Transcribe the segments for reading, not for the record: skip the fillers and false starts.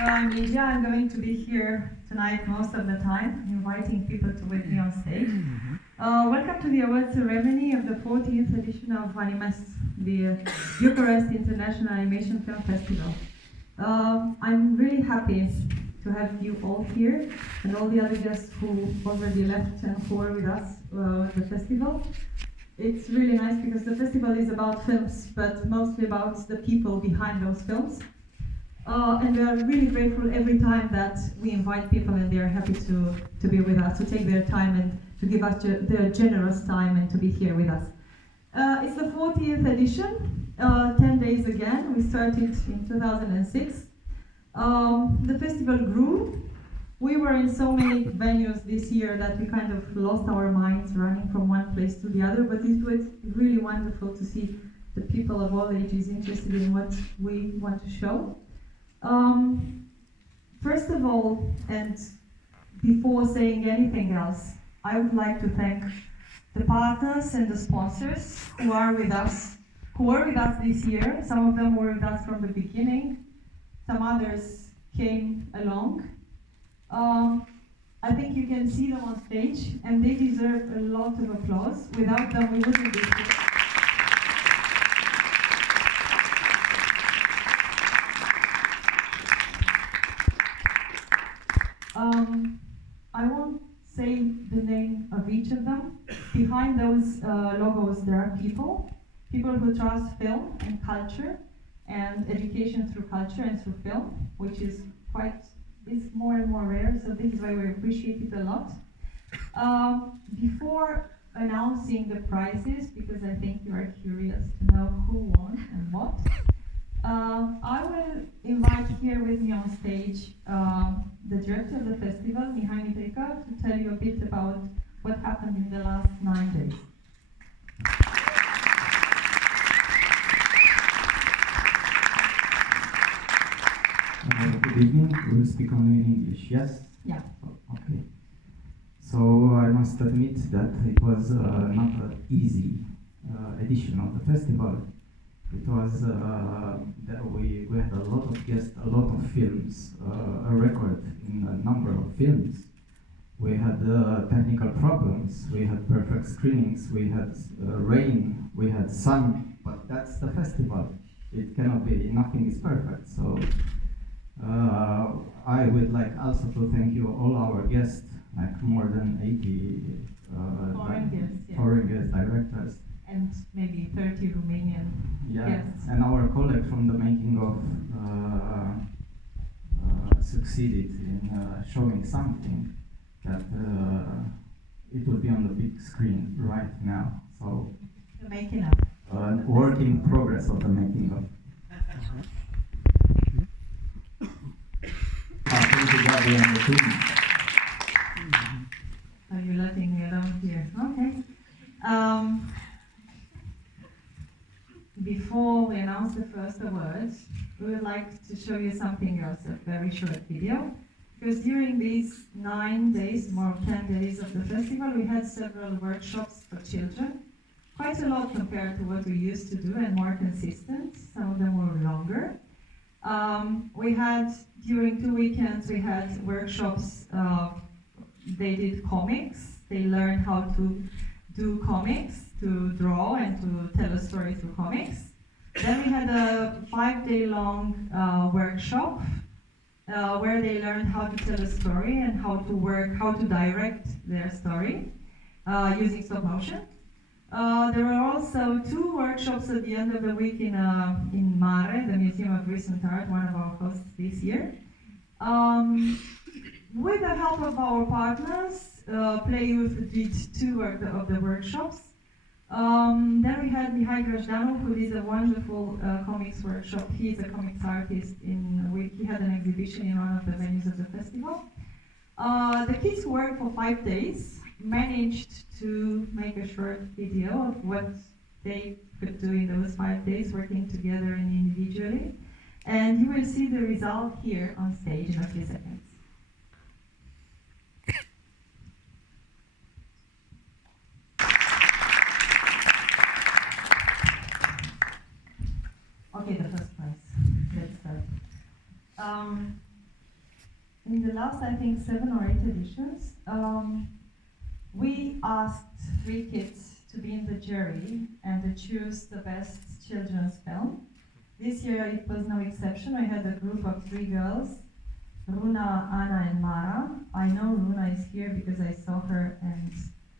Media. I'm going to be here tonight most of the time, inviting people to with me on stage. Welcome to the award ceremony of the 14th edition of Animest, the Bucharest International Animation Film Festival. I'm really happy to have you all here and all the other guests who already left and who are with us at the festival. It's really nice because the festival is about films, but mostly about the people behind those films. And we are really grateful every time that we invite people and they are happy to be with us, to take their time and to give us their generous time and to be here with us. It's the 40th edition, 10 days again. We started in 2006. The festival grew. We were in so many venues this year that we kind of lost our minds running from one place to the other, but it was really wonderful to see the people of all ages interested in what we want to show. First of all, and before saying anything else, I would like to thank the partners and the sponsors who are with us, this year. Some of them were with us from the beginning, some others came along. I think you can see them on stage, and they deserve a lot of applause. Without them, we wouldn't be here. I won't say the name of each of them. Behind those logos there are people who trust film and culture and education through culture and through film, which is more and more rare, so this is why we appreciate it a lot. Before announcing the prizes, because I think you are curious to know who won and what, I will invite here with me on stage the director of the festival, Mihai Mitrica, to tell you a bit about what happened in the last 9 days. Good evening. Will you speak only in English? Yes? Yeah. Okay. So I must admit that it was not an easy edition of the festival. It was that we had a lot of guests, a lot of films, a record in a number of films. We had technical problems, we had perfect screenings, we had rain, we had sun, but that's the festival. It cannot be, nothing is perfect. So I would like also to thank you, all our guests, like more than 80 foreign guest directors. And maybe 30 Romanian guests. And our colleague from the making of succeeded in showing something that it will be on the big screen right now. So the making of. Work in progress of the making of. Thank you, Gabi and the team. Are you letting me alone here? Okay. Before we announce the first awards, we would like to show you something else, a very short video. Because during these 9 days, more 10 days of the festival, we had several workshops for children. Quite a lot compared to what we used to do and more consistent. Some of them were longer. We had, during 2 weekends, we had workshops. They did comics. They learned how to do comics, to draw and to tell a story through comics. Then we had a 5-day-long workshop where they learned how to tell a story and how to direct their story using stop motion. There were also 2 workshops at the end of the week in Mare, the Museum of Recent Art, one of our hosts this year. With the help of our partners, Play Youth did 2 of the workshops. Then we had Mihai Grajdanov, who did a wonderful comics workshop. He is a comics artist. He had an exhibition in one of the venues of the festival. The kids who worked for 5 days managed to make a short video of what they could do in those 5 days, working together and individually. And you will see the result here on stage in a few seconds. Okay, the first prize. Let's start. in the last, I think, 7 or 8 editions, we asked 3 kids to be in the jury and to choose the best children's film. This year it was no exception. I had a group of 3 girls, Runa, Anna, and Mara. I know Runa is here because I saw her, and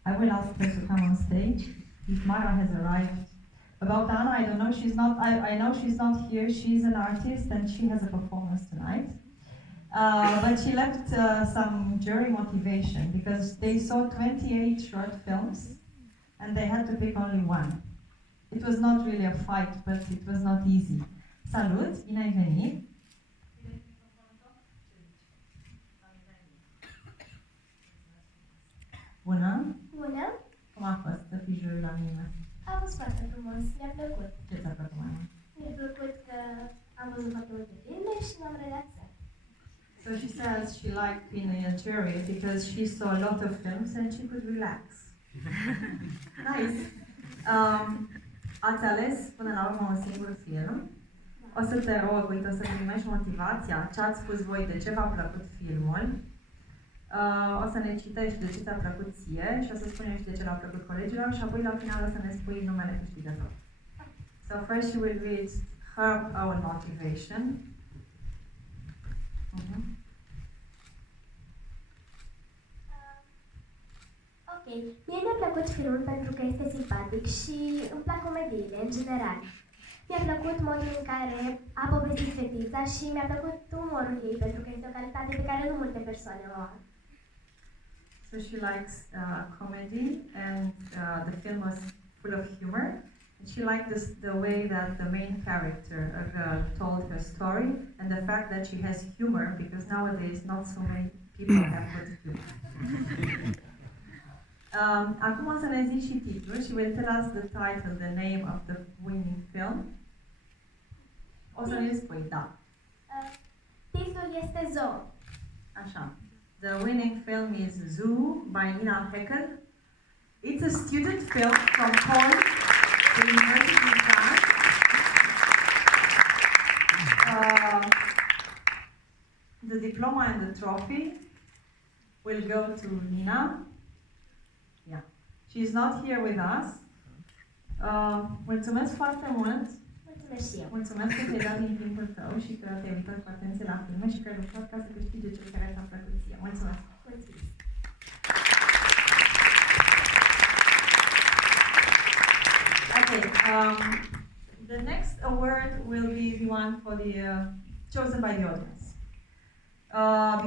I will ask her to come on stage if Mara has arrived. About Anna, I don't know. I know she's not here. She's an artist and she has a performance tonight. But she left some jury motivation because they saw 28 short films and they had to pick only one. It was not really a fight, but it was not easy. Salut, bine ai venit! Bună! Bună! Cum a fost să fii juriul la mine? A fost foarte frumos, mi-a plăcut. Ce ți-a plăcut mai mult? Mi-a plăcut că am văzut foarte multe filme și m-am relaxat. So she says she liked being in a jury because she saw a lot of films and she could relax. Nice! Ați ales până la urmă un singur film. O să te rog, uite, o să primești motivația. Ce ați spus voi, de ce v-a plăcut filmul? O să ne citești de ce ți-a plăcut ție și o să spunem și de ce l-a plăcut colegilor și apoi la final o să ne spui numele câștigător. So first she will read her own motivation. Ok, mie mi-a plăcut filmul pentru că este simpatic și îmi plac comediile în general. Mi-a plăcut modul în care a povestit fetița și mi-a plăcut umorul ei pentru că este o calitate pe care nu multe persoane o au. So she likes comedy and the film was full of humor. And she liked the way that the main character, a girl, told her story and the fact that she has humor because nowadays not so many people have good humor. Acum o să ne zici și titlul. She will tell us the title, the name of the winning film. O să ne spui, da. Titlul este Zoo. Așa. The winning film is Zoo by Nina Heckel. It's a student film from Bonn, the University of France. The diploma and the trophy will go to Nina. Yeah. She's not here with us. Mulțumesc foarte mult. Mulțumesc și eu. Mulțumesc că te-ai dat din timpul tău și că te-ai uitat cu atenție la filme și că ai lucrat ca să câștige cel care ți-a plăcut ție. Mulțumesc! Mulțumesc. Okay, the next award will be the one for the chosen by the audience.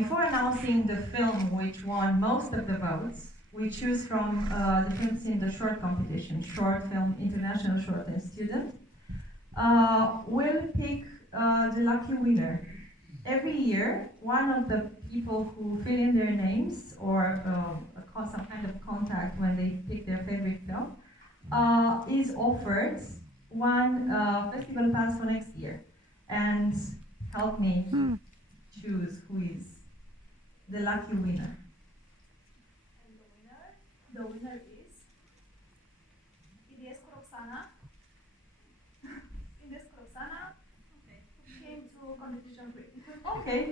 Before announcing the film which won most of the votes, we choose from the films in the short competition, short film, international short and student. We'll pick the lucky winner. Every year, one of the people who fill in their names or some kind of contact when they pick their favorite film is offered one festival pass for next year. And help me choose who is the lucky winner. And the winner is Roxana. Roxana came to competition free. Okay,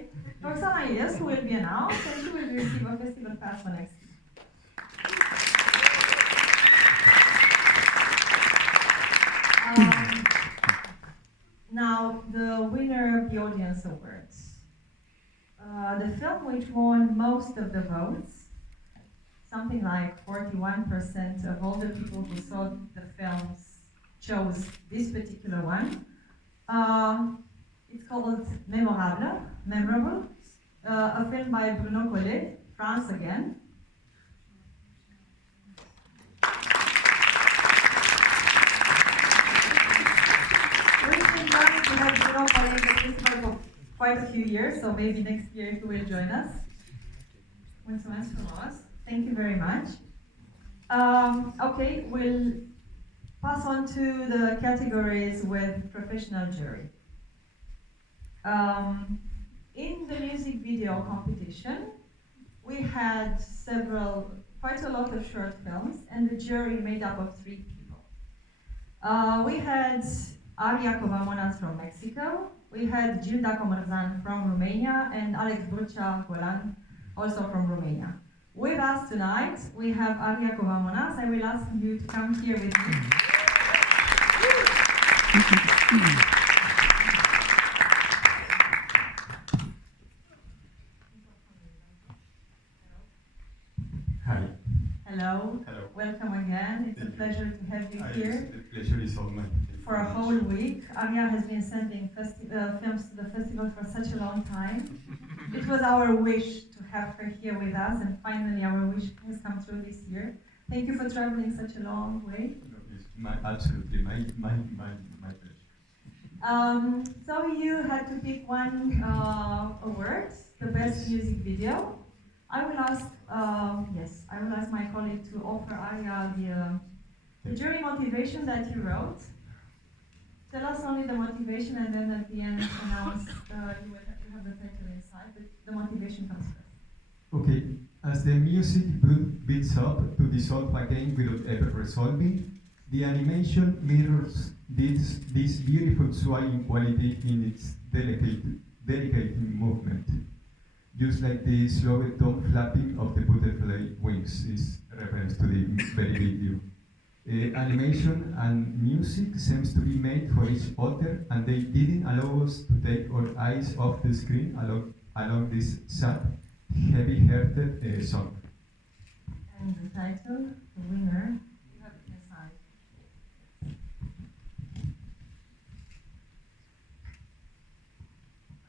Roxana Ilias, who will be announced, and she will receive a festival pass for next year. Now, the winner of the audience awards. The film which won most of the votes, something like 41% of all the people who saw the films chose this particular one. It's called Memorable, a film by Bruno Collet, France again. We've been planning to have Bruno Collet in the festival for quite a few years, so maybe next year he will join us. Mulțumesc frumos. Thank you very much. Okay, we'll pass on to the categories with professional jury. In the music video competition, we had quite a lot of short films, and the jury made up of 3 people. We had Aria Covamonas from Mexico, we had Gilda Comerzan from Romania and Alex Burcea Golan, also from Romania. With us tonight, we have Aria Kovamonas. I will ask you to come here with me. Hi. Hello. Hello. Welcome again. It's a pleasure to have you here. The pleasure is all mine. For a whole week. Aria has been sending films to the festival for such a long time. It was our wish to have her here with us, and finally our wish has come true this year. Thank you for traveling such a long way. No, it's absolutely my pleasure. So you had to pick one award, the best music video. I will ask my colleague to offer Aria the jury motivation that you wrote. Tell us only the motivation, and then at the end announce you have the title inside, but the motivation comes first. Okay, as the music builds up to dissolve again without ever resolving, the animation mirrors this beautiful swaying quality in its delicate movement. Just like the slow tongue flapping of the butterfly wings is a reference to the very video. Animation and music seems to be made for each other, and they didn't allow us to take our eyes off the screen along this sad, heavy-hearted song. And the title, the winner, you have it inside.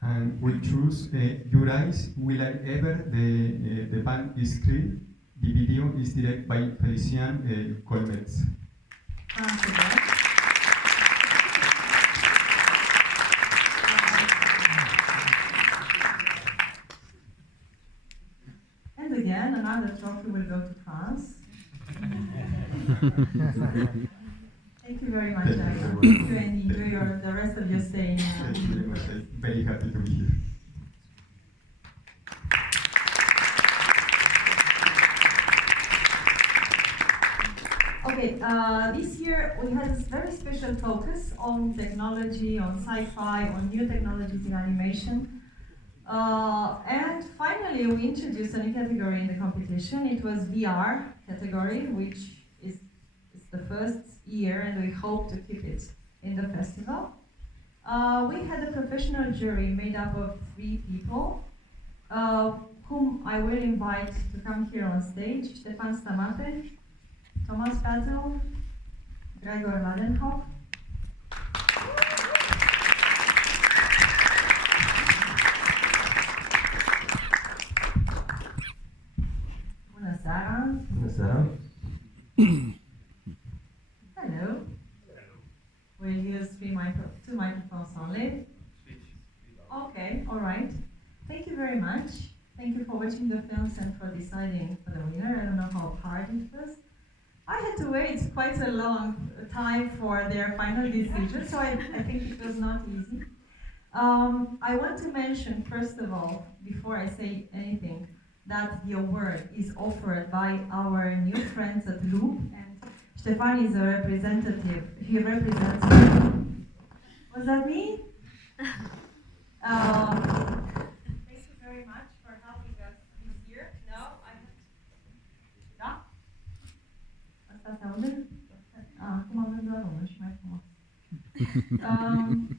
And we choose Your Eyes Will I Ever, the band is Krill. The video is directed by Felician Colmetz. And again, another trophy will go to France. Thank you very much, Aria. Thank you, and enjoy the rest of your stay. Thank you very much. I'm very happy to be here. Okay, this year we had a very special focus on technology, on sci-fi, on new technologies in animation. And finally we introduced a new category in the competition. It was VR category, which is the first year, and we hope to keep it in the festival. We had a professional jury made up of 3 people, whom I will invite to come here on stage. Stefan Stamate, Thomas Patel, Gregor Ladenhoff, Bună seara. Bună seara. Hello. We'll use 2 microphones only. Okay, all right. Thank you very much. Thank you for watching the films and for deciding for the winner. I don't know how hard it was. I had to wait quite a long time for their final decision, so I think it was not easy. I want to mention, first of all, before I say anything, that the award is offered by our new friends at Loop, and Stefan is a representative. He represents. Was that me? Thank you very much for helping us this year. No, Da? Asta se aude? Acum avem doar unul și mai frumos.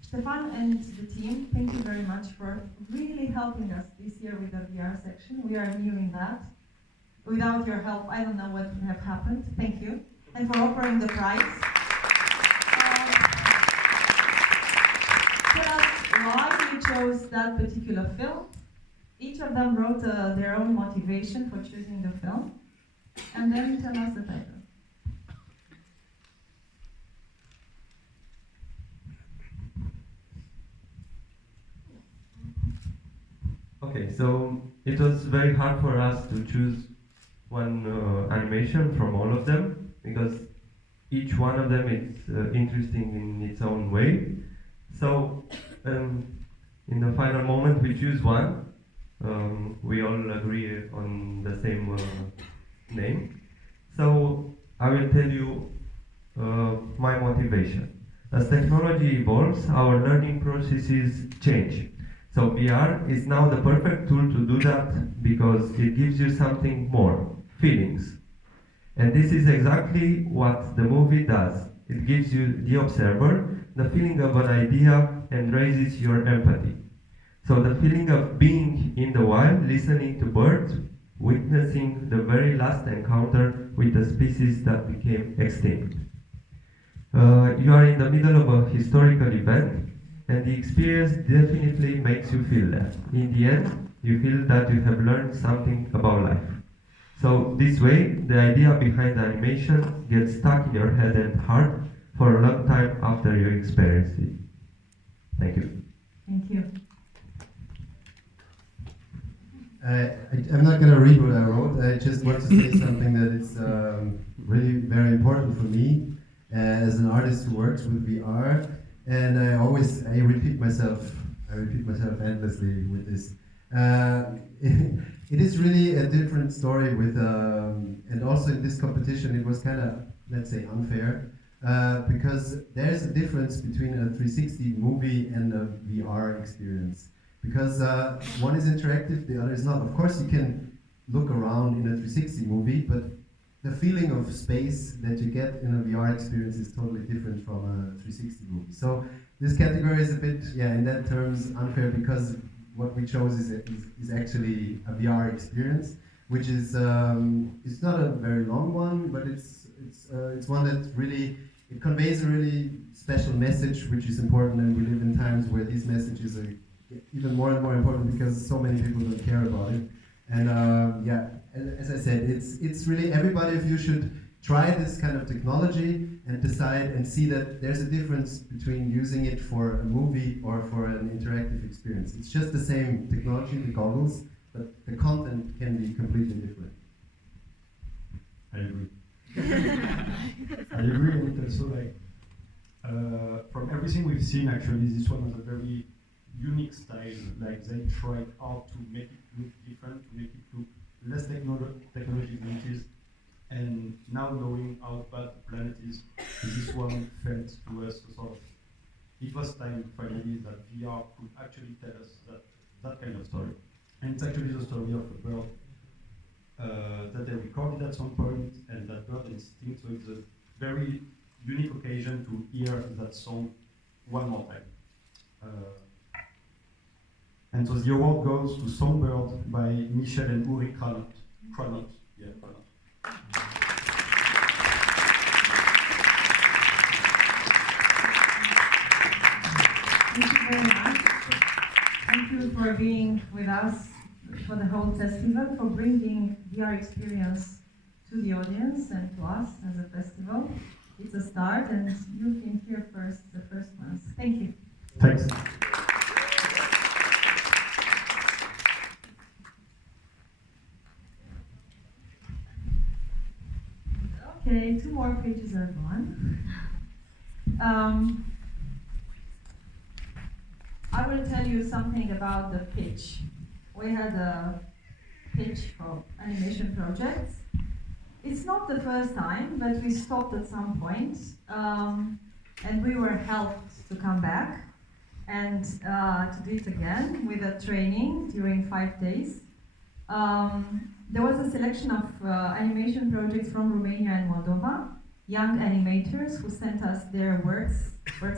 Stefan and the team, thank you very much for really helping us this year with the VR section. We are new in that. Without your help, I don't know what would have happened. Thank you. And for offering the prize. Tell us why you chose that particular film. Each of them wrote their own motivation for choosing the film. And then tell us the title. Okay, so it was very hard for us to choose one animation from all of them, because each one of them is interesting in its own way. So in the final moment we choose one. We all agree on the same name. So I will tell you my motivation. As technology evolves, our learning processes change. So VR is now the perfect tool to do that because it gives you something more, feelings. And this is exactly what the movie does. It gives you, the observer, the feeling of an idea and raises your empathy. So the feeling of being in the wild, listening to birds, witnessing the very last encounter with a species that became extinct. You are in the middle of a historical event, and the experience definitely makes you feel that. In the end, you feel that you have learned something about life. So this way, the idea behind the animation gets stuck in your head and heart for a long time after you experience it. Thank you. Thank you. I'm not going to read what I wrote. I just want to say something that is really very important for me as an artist who works with VR. And I repeat myself. I repeat myself endlessly with this. It is really a different story with, and also in this competition it was kind of, let's say, unfair. Because there's a difference between a 360 movie and a VR experience. Because one is interactive, the other is not. Of course, you can look around in a 360 movie, but the feeling of space that you get in a VR experience is totally different from a 360 movie. So this category is a bit, in that terms, unfair because what we chose is actually a VR experience, which is it's not a very long one, but it's one that really it conveys a really special message, which is important, and we live in times where these messages are even more and more important because so many people don't care about it. And as I said, it's really everybody of you should try this kind of technology and decide and see that there's a difference between using it for a movie or for an interactive experience. It's just the same technology, the goggles, but the content can be completely different. I agree. I agree, and also from everything we've seen, actually, this one has a very unique style. Like they tried out to make it look different, to make it look less technology than it is. And now knowing how bad the planet is, this one felt to us a sort of, it was time finally that VR could actually tell us that kind of story. And it's actually the story of a bird that they recorded at some point, and that bird instinct, so it's a very unique occasion to hear that song one more time. And so the award goes to Songbird by Michel and Uri Kranot. Kranot. Thank you very much. Thank you for being with us for the whole festival, for bringing VR experience to the audience and to us as a festival. It's a start, and you've been here first, the first ones. Thank you. Thanks. Okay, 2 more pages are gone. I will tell you something about the pitch. We had a pitch for animation projects. It's not the first time, but we stopped at some point, and we were helped to come back and to do it again with a training during 5 days. There was a selection of animation projects from Romania and Moldova, young animators who sent us their works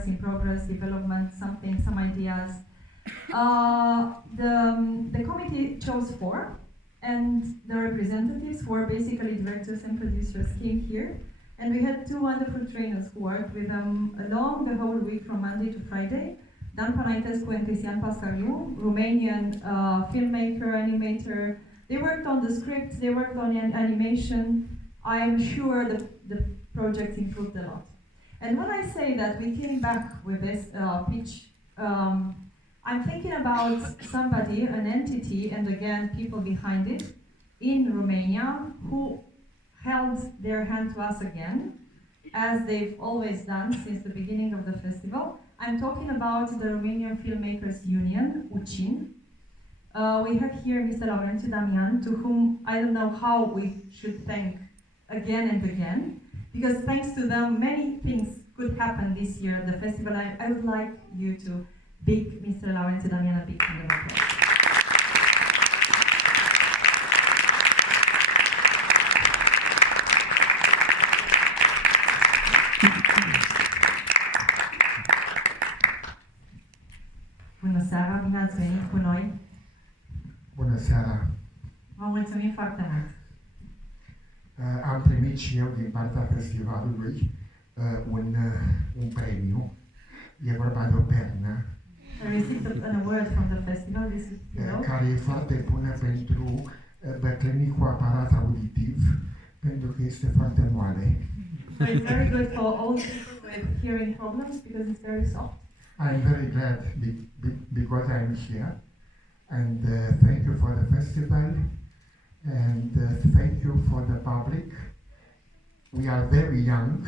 in progress, development, some ideas. The committee chose 4, and the representatives who are basically directors and producers came here, and we had 2 wonderful trainers who worked with them along the whole week from Monday to Friday. Dan Panaitescu and Cristian Pascaliu, Romanian filmmaker, animator. They worked on the script, they worked on animation. I am sure that the project improved a lot. And when I say that we came back with this pitch, I'm thinking about somebody, an entity, and again, people behind it, in Romania, who held their hand to us again, as they've always done since the beginning of the festival. I'm talking about the Romanian Filmmakers Union, UCIN. We have here Mr. Laurențiu Damian, to whom I don't know how we should thank again and again, because thanks to them, many things could happen this year at the festival. I would like you to big Mr. Laurențiu Damian a big round of applause. Bună seara, bine ați venit cu noi. Bună seara! Vă mulțumim foarte mult. Am primit și eu din partea festivalului un premiu. E vorba de o pernă I received an award from the festival. This is care e foarte bună pentru bătrânii cu aparat auditiv, pentru că este foarte moale. So it's very good for old people with hearing problems because it's very soft. I'm very glad because I'm here, and thank you for the festival, and thank you for the public. We are very young,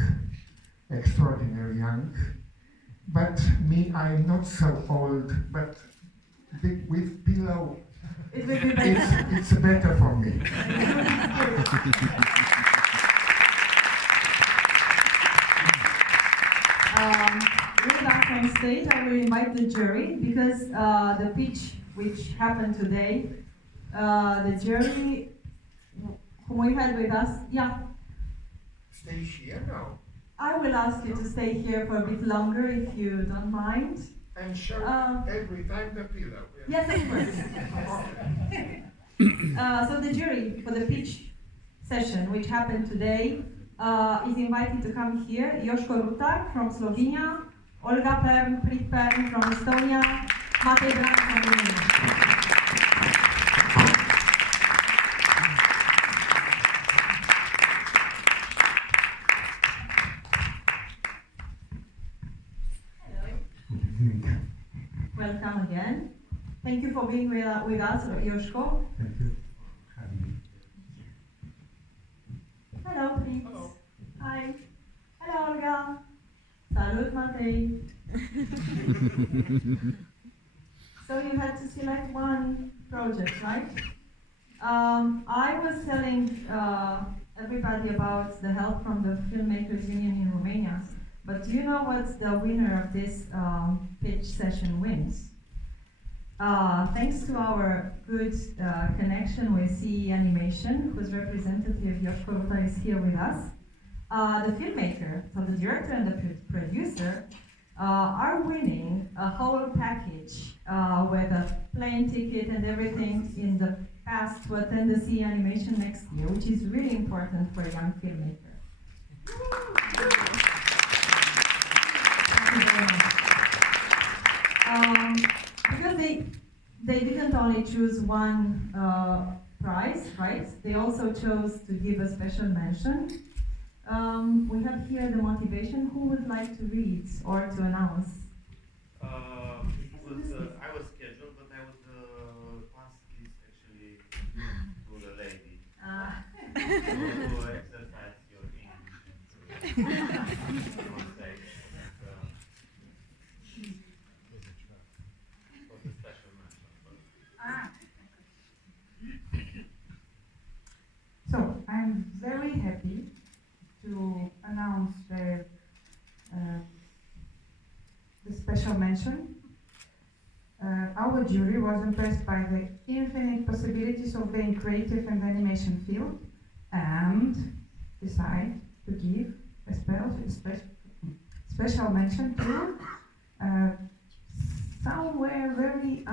extraordinarily young, but me, I'm not so old, but with below, It will be better. it's better for me. With us on stage, I will invite the jury because the pitch which happened today, the jury whom we had with us, yeah. Stay here now. I will ask you to stay here for a bit longer if you don't mind. And show every time the pillow. Yes, of course. So the jury for the pitch session, which happened today, is invited to come here. Joško Rutar from Slovenia, Olga Pritpern from Estonia, Matej Bran from Romania. Welcome again. Thank you for being with us, Joško. Thank you. Having me. Hello, Fritz. Hello. Hi. Hello, Olga. Salut, Matej. So you had to select one project, right? I was telling everybody about the help from the Filmmakers Union in Romania, but do you know what the winner of this pitch session wins? Thanks to our good connection with CE Animation, whose representative Joško Rutar is here with us, the filmmaker, so the director and the producer, are winning a whole package with a plane ticket and everything in the past to attend the CE Animation next year, which is really important for a young filmmaker. Thank you very much. Because they didn't only choose one prize, right? They also chose to give a special mention. We have here the motivation. Who would like to read or to announce? I was scheduled, but I would pass this actually to the lady to exercise your English. On stage. For the special mention. So I'm very happy to announce the special mention. Our jury was impressed by the infinite possibilities of the creative and animation field and decided to give a special mention to somewhere very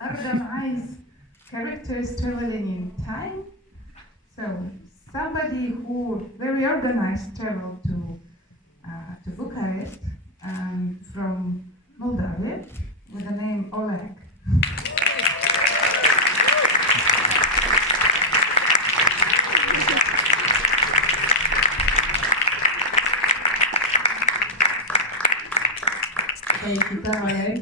organized characters traveling in time. So somebody who very organized traveled to Bucharest from Moldavia with the name Oleg. Thank you, Oleg.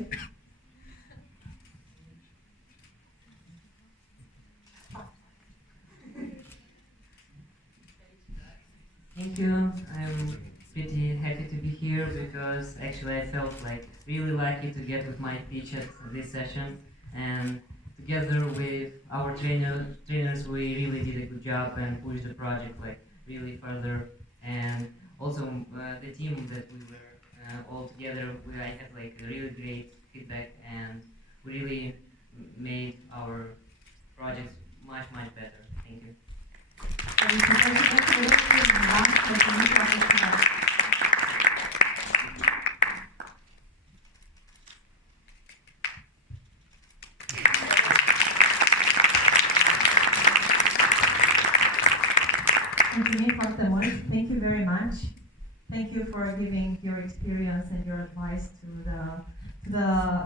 Thank you. I'm pretty happy to be here because actually I felt like really lucky to get with my pitch at this session, and together with our trainers we really did a good job and pushed the project like really further. And also the team that we were all together, I had like a really great feedback, and we really made our projects much better. Thank you. Mulțumim foarte mult. Thank you very much. Thank you for giving your experience and your advice to the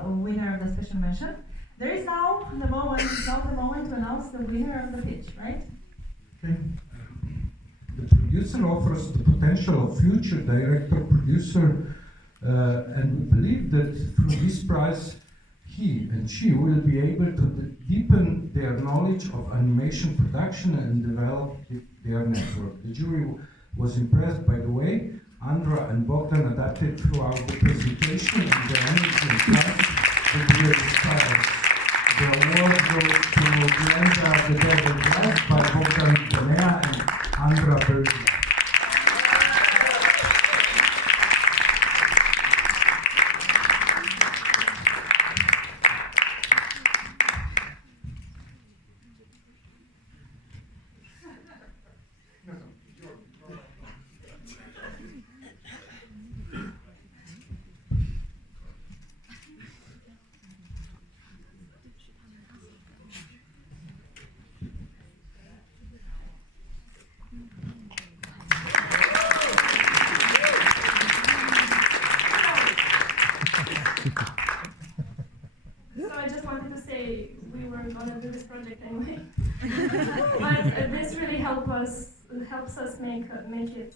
winner of the special mention. There is now the moment to announce the winner of the pitch, right? Okay. The producer offers the potential of future director, producer, and we believe that through this prize, he and she will be able to deepen their knowledge of animation production and develop their network. The jury was impressed by the way Andra and Bogdan adapted throughout the presentation and their energy and trust that we inspired. The award goes to Glenda the Dead and Blessed by Bogdan Tonea and Andra Berger. So I just wanted to say we were gonna do this project anyway, but this really helps us make it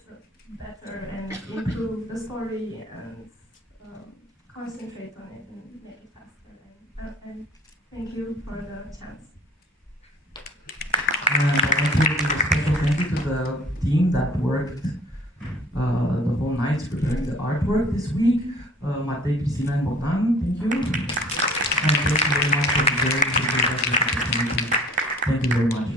better and improve the story and concentrate on it and make it faster. And thank you for the chance. And I want to give a special thank you to the team that worked the whole night preparing the artwork this week. Matei, Cristina, and Bogdan, thank you. And thank you very much for the very opportunity. Thank you very much.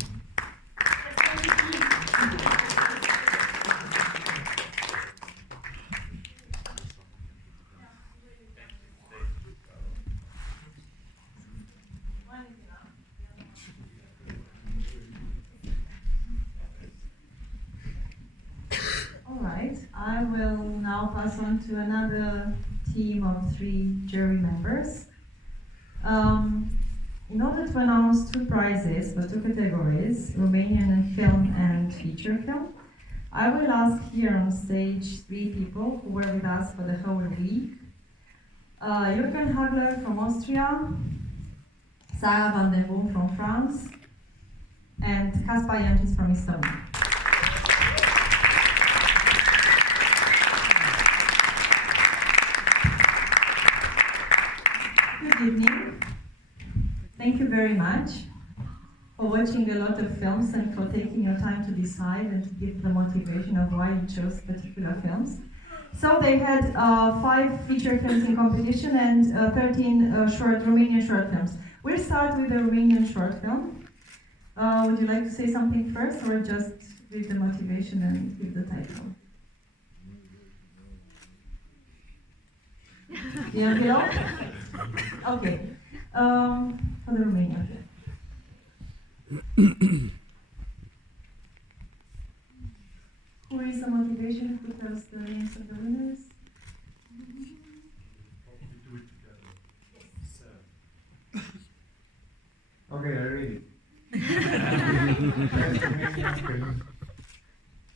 All right, I will now pass on to another team of 3 jury members. In order to announce 2 prizes for 2 categories, Romanian film and feature film, I will ask here on stage 3 people who were with us for the whole week. Jürgen Hagler from Austria, Sarah van den Boom from France, and Kaspar Jantis from Estonia. Good evening. Thank you very much for watching a lot of films and for taking your time to decide and to give the motivation of why you chose particular films. So they had 5 feature films in competition and 13 Romanian short films. We'll start with the Romanian short film. Would you like to say something first, or just give the motivation and give the title? Okay. For the Romanian film. Who is the motivation? Who tells the names of the winners? Okay, I read it. Best Romanian film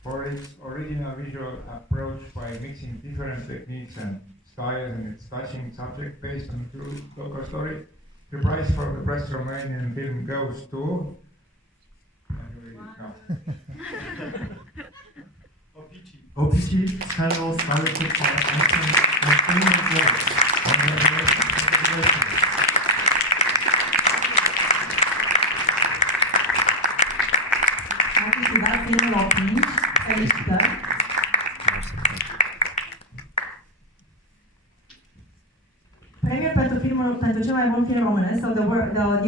for its original visual approach by mixing different techniques and styles and its touching subject based on a true local story. The prize for the best Romanian film goes to... OPT Federal Scholarship for Excellence and Criminal Congratulations. Participat în Lopin, felicitări. Premiul pentru film filmul, pentru cel mai bun film românesc, so the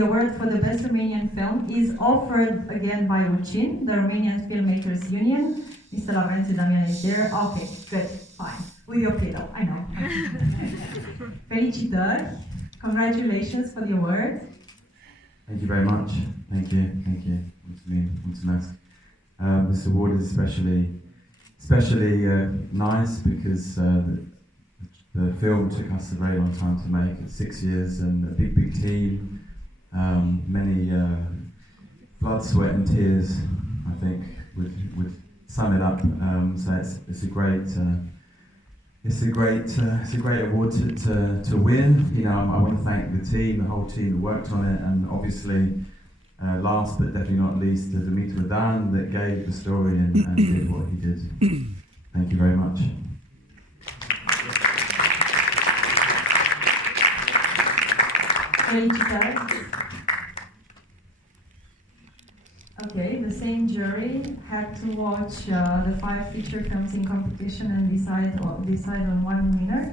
award for the best Romanian film is offered again by UCIN, the Romanian Filmmakers Union. Mr. Lavențiu Damian is there. Okay, good, fine. With your pillow, I know. Felicitări. Congratulations for the award. Thank you very much. Thank you. Mulțumesc. This award is especially nice because the film took us a very long time to make. It's 6 years and a big team. Many blood, sweat, and tears. I think would sum it up. So it's a great award to win. You know, I want to thank the team, the whole team that worked on it, and obviously, last but definitely not least, Dimitri Dan that gave the story and did what he did. Thank you very much. Okay, the same jury had to watch the 5 feature films in competition and decide on one winner.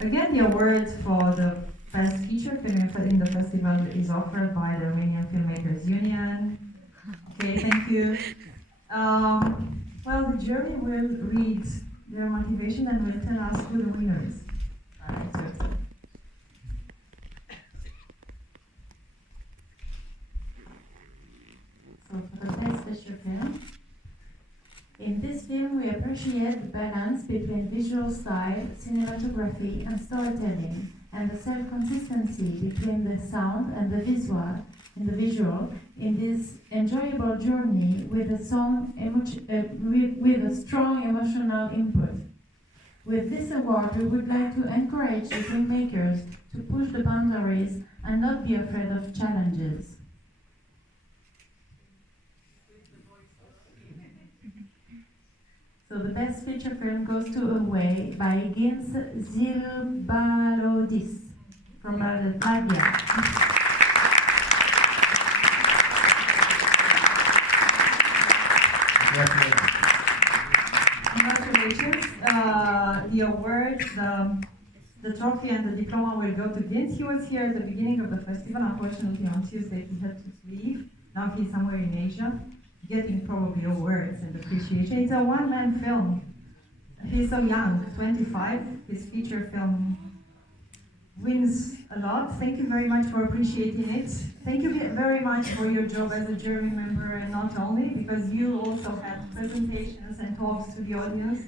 Again, the award for the best feature film in the festival is offered by the Romanian Filmmakers Union. Okay, thank you. Well, the jury will read their motivation and will tell us who the winner is. So for the best feature film, in this film we appreciate the balance between visual style, cinematography and storytelling, and the self-consistency between the sound and the visual in this enjoyable journey with a strong emotional input. With this award, we would like to encourage the filmmakers to push the boundaries and not be afraid of challenges. So the best feature film goes to Away by Gins Zilbalodis from Latvia. Congratulations. The award, the trophy and the diploma will go to Vince. He was here at the beginning of the festival. Unfortunately, on Tuesday he had to leave. Now he's somewhere in Asia, getting probably awards and appreciation. It's a one-man film. He's so young, 25. His feature film wins a lot. Thank you very much for appreciating it. Thank you very much for your job as a jury member, and not only, because you also had presentations and talks to the audience.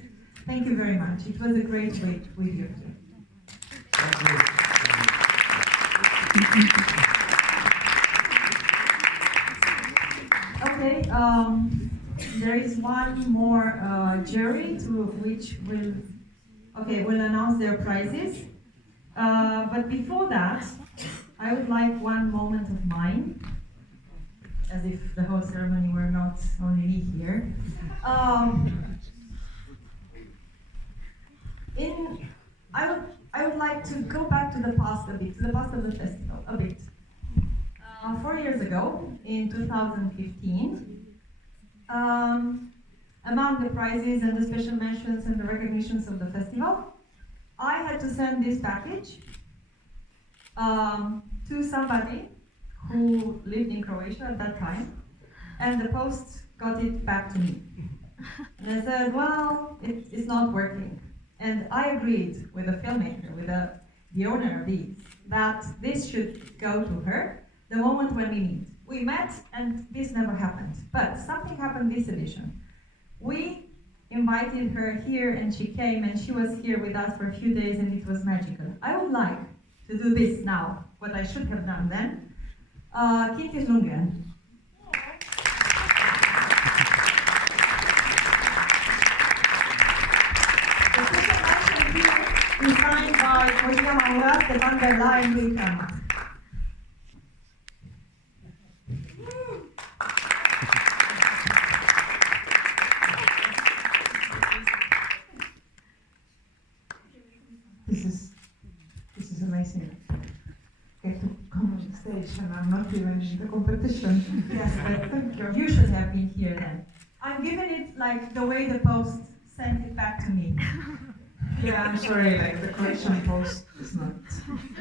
Thank you very much. It was a great week with you. Thank you. Okay, there is one more jury which will announce their prizes. But before that, I would like one moment of mine, as if the whole ceremony were not only me here. I would like to go back to the past a bit, to the past of the festival a bit. 4 years ago, in 2015, among the prizes and the special mentions and the recognitions of the festival, I had to send this package to somebody who lived in Croatia at that time, and the post got it back to me. And I said, well, it's not working. And I agreed with the filmmaker, with the owner of these, that this should go to her the moment when we meet. We met and this never happened, but something happened this edition. We invited her here and she came and she was here with us for a few days and it was magical. I would like to do this now, what I should have done then. Kintis Lundgren. The special mention here is signed by Mojica Maura, Stefan Berla and Louis Kama. This is amazing. Get to come on stage and I'm not even in the competition. Yes, but thank you. You should have been here then. I'm giving it like the way the post sent it back to me. Yeah, I'm sorry, like the Croatian post. It's not.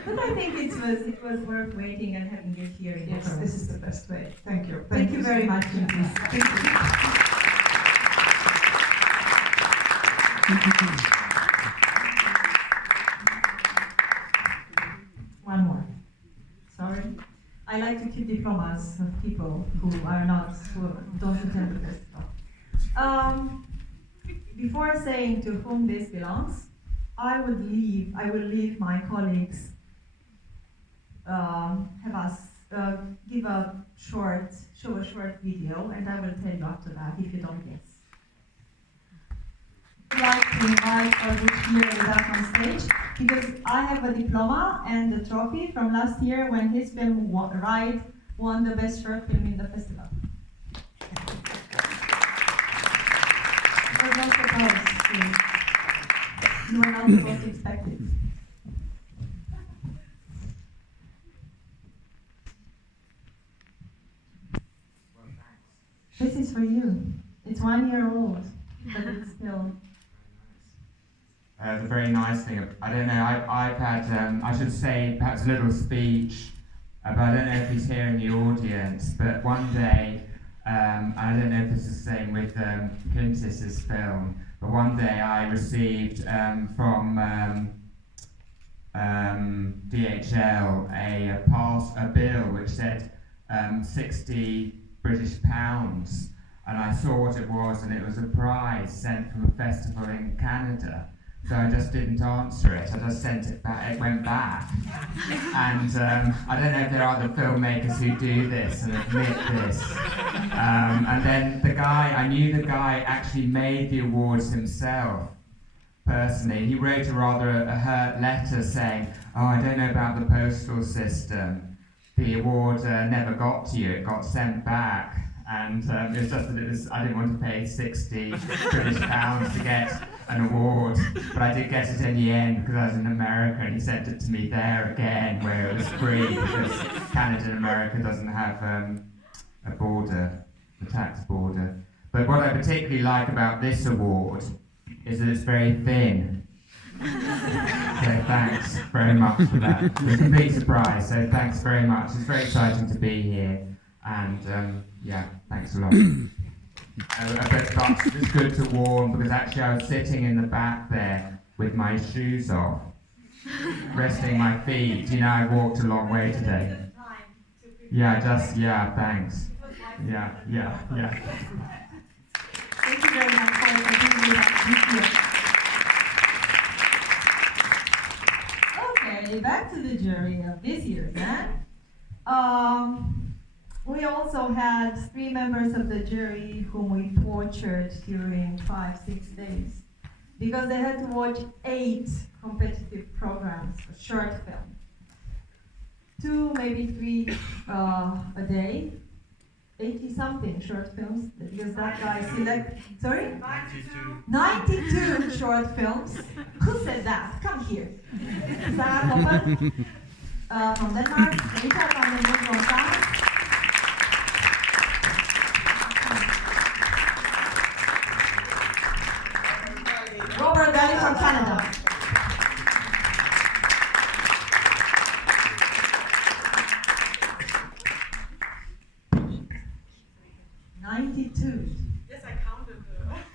But I think it was worth waiting and having you here. Yes, this is the best way. Thank you. Thank you very much. Thank you. One more. Sorry. I like to keep diplomas of people who don't attend the festival. Before saying to whom this belongs, I will leave my colleagues have us show a short video, and I will tell you after that if you don't guess. I'd like to invite our good here with us on stage, because I have a diploma and a trophy from last year when his film Ride won the best short film in the festival. So don't suppose, please. You are not supposed to expect it. This is for you. It's 1 year old, but it's still. The very nice thing, I don't know, I've had, I should say perhaps a little speech, but I don't know if he's here in the audience, but one day, I don't know if it's the same with Quintus's film, but one day I received from DHL a bill which said 60 British pounds, and I saw what it was, and it was a prize sent from a festival in Canada. So I just didn't answer it. I just sent it back. It went back. And I don't know if there are other filmmakers who do this and admit this. And then I knew the guy actually made the awards himself, personally. He wrote a rather hurt letter saying, "Oh, I don't know about the postal system. The award never got to you. It got sent back." And it was just that I didn't want to pay 60 British pounds to get an award, but I did get it in the end because I was in America, and he sent it to me there again where it was free, because Canada and America doesn't have a border, a tax border. But what I particularly like about this award is that it's very thin. So thanks very much for that. It was a complete surprise, so thanks very much. It's very exciting to be here, and yeah, thanks a lot. But it's good to warn, because actually I was sitting in the back there with my shoes off, resting my feet. You know, I walked a long way today. Yeah, thanks. Yeah. Thank you very much for being with us. Okay, back to the jury of this year's event. We also had 3 members of the jury whom we tortured during 5-6 days, because they had to watch 8 competitive programs, a short film. 2, maybe 3 a day, 80-something short films, because that guy sorry? 92 short films. Who said that? Come here. Sarah Popper from Denmark, Rita from the from France. Robert Guy from Canada. Yes, I counted.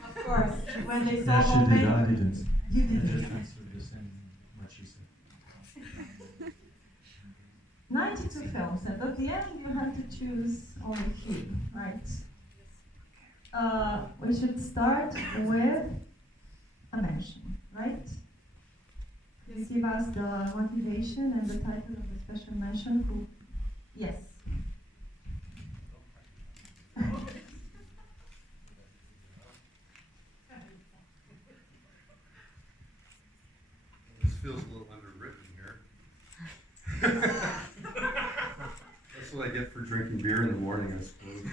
Of course, when they saw Actually, Bombay. I didn't. You didn't. I just answered the same what she said. 92 films, and at the end you had to choose only 3, right? We should start with a mention, right? Please give us the motivation and the title of the special mention. Who? Yes. This feels a little underwritten here. That's what I get for drinking beer in the morning, I suppose.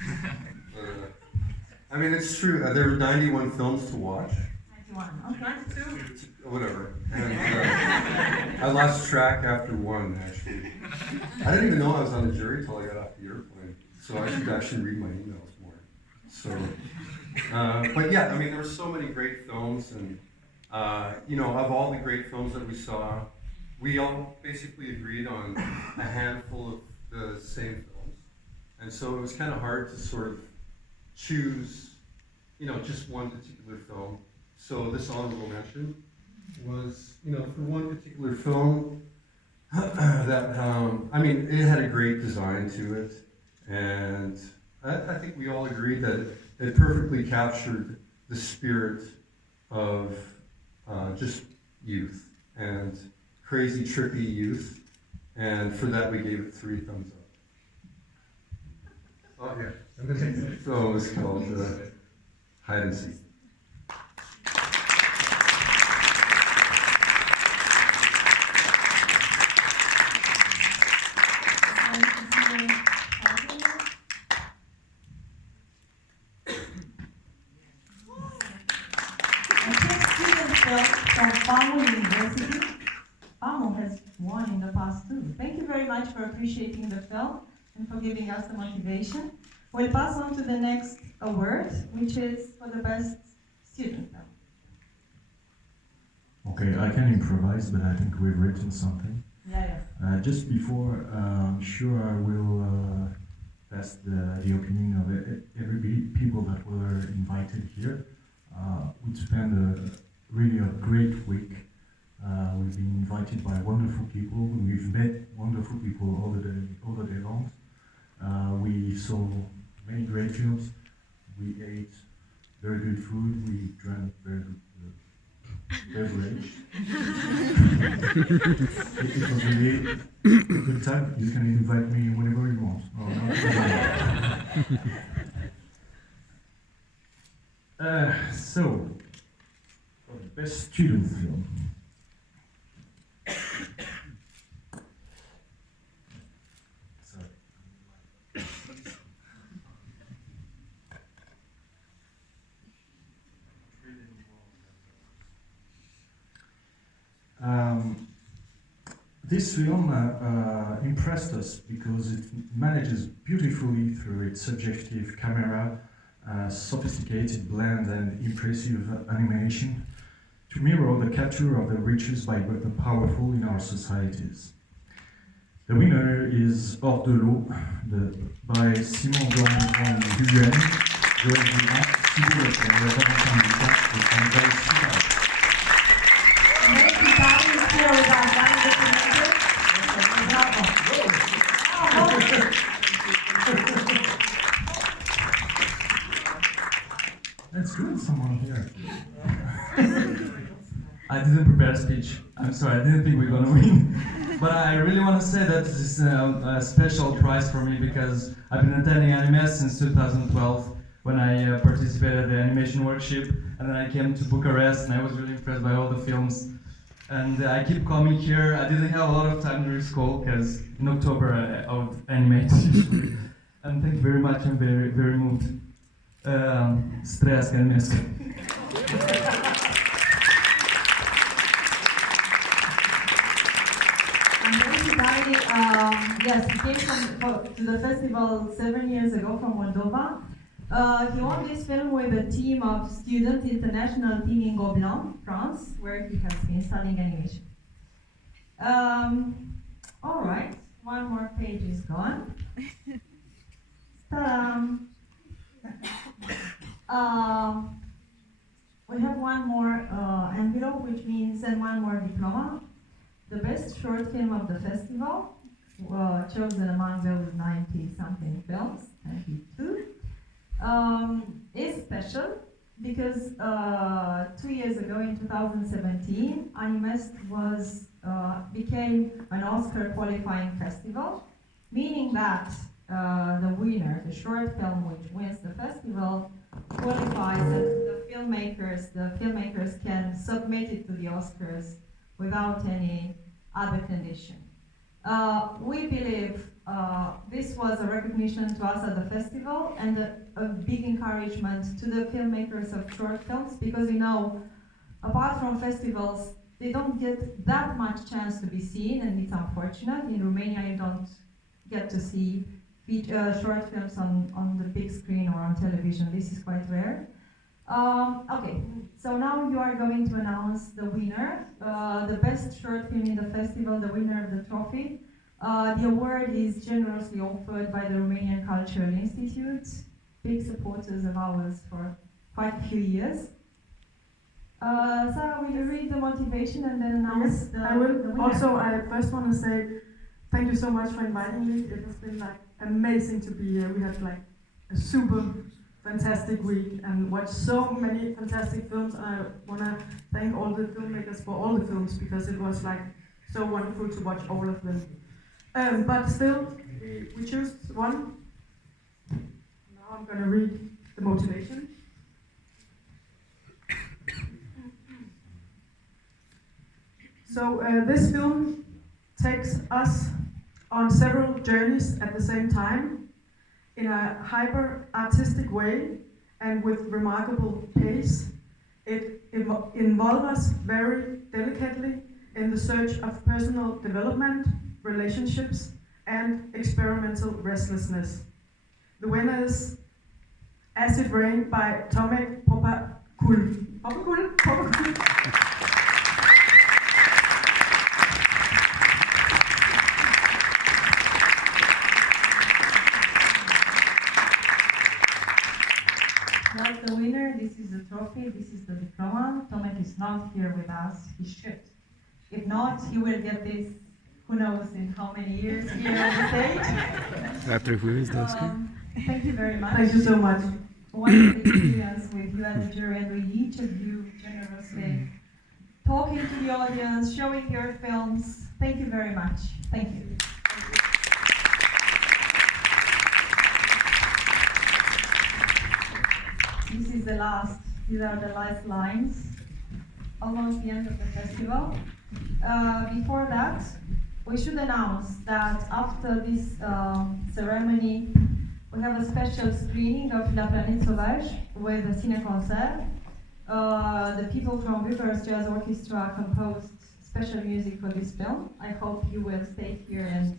I mean, it's true. There were 91 films to watch. 91, okay. 92? Whatever. And, I lost track after 1, actually. I didn't even know I was on the jury till I got off the airplane. So I should actually read my emails more. So, but yeah, I mean, there were so many great films, and you know, of all the great films that we saw, we all basically agreed on a handful of the same films. And so it was kind of hard to sort of choose, just one particular film. So this honorable mention was, for one particular film that, it had a great design to it. And I think we all agreed that it perfectly captured the spirit of just youth and crazy, trippy youth. And for that, we gave it 3 thumbs up. Oh, yeah. And the next film is called Hide and Seek. University. Pamo has won in the past too. Thank you very much for appreciating the film and for giving us the motivation. We'll pass on to the next award, which is for the best student film. Okay, I can improvise, but I think we've written something. Yeah. Just before, I'm sure I will test the opinion of every people that were invited here. We spent really a great week. We've been invited by wonderful people. We've met wonderful people all the day long. We saw many great films. We ate very good food. We drank very good beverage. It was really a good time. You can invite me whenever you want. So, for the best student film. This film impressed us because it manages beautifully through its subjective camera, sophisticated blend and impressive animation to mirror the capture of the riches by the powerful in our societies. The winner is Hors de l'eau by Simon Dormant-Guyenne, Joël Guillemot, Thibault Leclerc, Valentin Ducamp et André Chibard. That's good, someone here. I didn't prepare a speech. I'm sorry, I didn't think we were gonna win. But I really want to say that this is a special prize for me because I've been attending Animest since 2012 when I participated in the animation workshop, and then I came to Bucharest and I was really impressed by all the films. And I keep coming here. I didn't have a lot of time during school because in October I would animate usually. And thank you very much, I'm very, very moved. Străiască Animest. Yes, he came to the festival 7 years ago from Moldova. He won this film with a team of students, international team in Gobelin, France, where he has been studying animation. All right, one more page is gone. We have one more envelope, which means, and one more diploma. The best short film of the festival, chosen among those 90-something films, 92, is special because 2 years ago, in 2017, Animest became an Oscar qualifying festival, meaning that the winner, the short film which wins the festival, qualifies that the filmmakers can submit it to the Oscars without any other condition. We believe this was a recognition to us at the festival and a big encouragement to the filmmakers of short films, because apart from festivals, they don't get that much chance to be seen, and it's unfortunate. In Romania, you don't get to see short films on the big screen or on television. This is quite rare. Okay, so now you are going to announce the winner, the best short film in the festival, the winner of the trophy. The award is generously offered by the Romanian Cultural Institute, big supporters of ours for quite a few years. Sarah, will you read the motivation and then announce the I will. the winner? Also, I first want to say thank you so much for inviting me. It has been like amazing to be here. We had like a super fantastic week and watched so many fantastic films. I want to thank all the filmmakers for all the films because it was like so wonderful to watch all of them. But still, we choose one. Now I'm going to read the motivation. So this film takes us on several journeys at the same time in a hyper-artistic way and with remarkable pace. It involves us very delicately in the search of personal development, relationships, and experimental restlessness. The winner is Acid Rain by Tomek Popakul. That's the winner, this is the trophy, this is the diploma. Tomek is not here with us, he should. If not, he will get this, who knows in how many years here on the stage. Thank you very much. Thank you so much. Wonderful experience with you as a jury and with each of you generously talking to the audience, showing your films. Thank you very much. Thank you. This is the last, these are the last lines, almost the end of the festival. Before that, we should announce that after this ceremony, we have a special screening of La Planète Sauvage with a ciné-concert. The people from Bucharest Jazz Orchestra composed special music for this film. I hope you will stay here and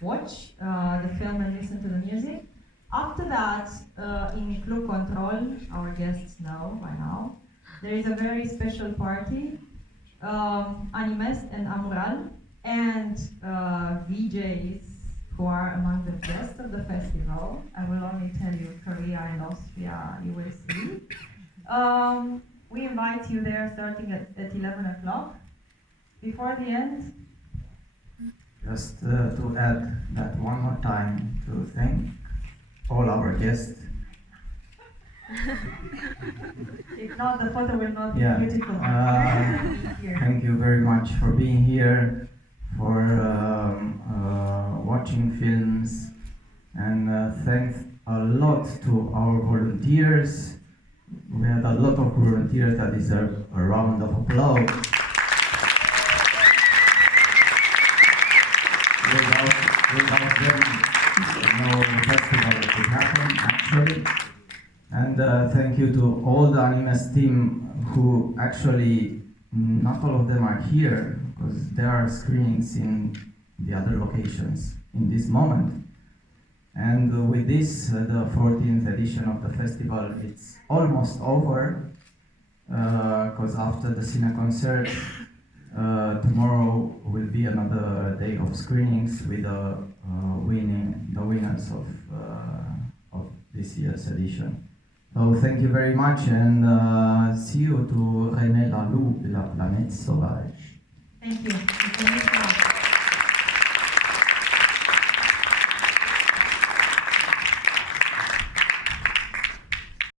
watch the film and listen to the music. After that, in Club Control, our guests know by now, there is a very special party, Animest and Amural, and VJs who are among the best of the festival. I will only tell you Korea and Austria, you will see. We invite you there starting at 11 o'clock. Before the end, just to add that one more time to thank all our guests. if not, the photo will not be beautiful. Thank you very much for being here, for watching films, and thanks a lot to our volunteers. We had a lot of volunteers that deserve a round of applause. Without them, no festival could happen, actually. And thank you to all the Animest team who actually, not all of them are here, because there are screenings in the other locations in this moment. And with this, the 14th edition of the festival, it's almost over, because after the Cine concert, tomorrow will be another day of screenings with the winners of this year's edition. So thank you very much, and see you to René Lalou, La Planète Sauvage. Thank you.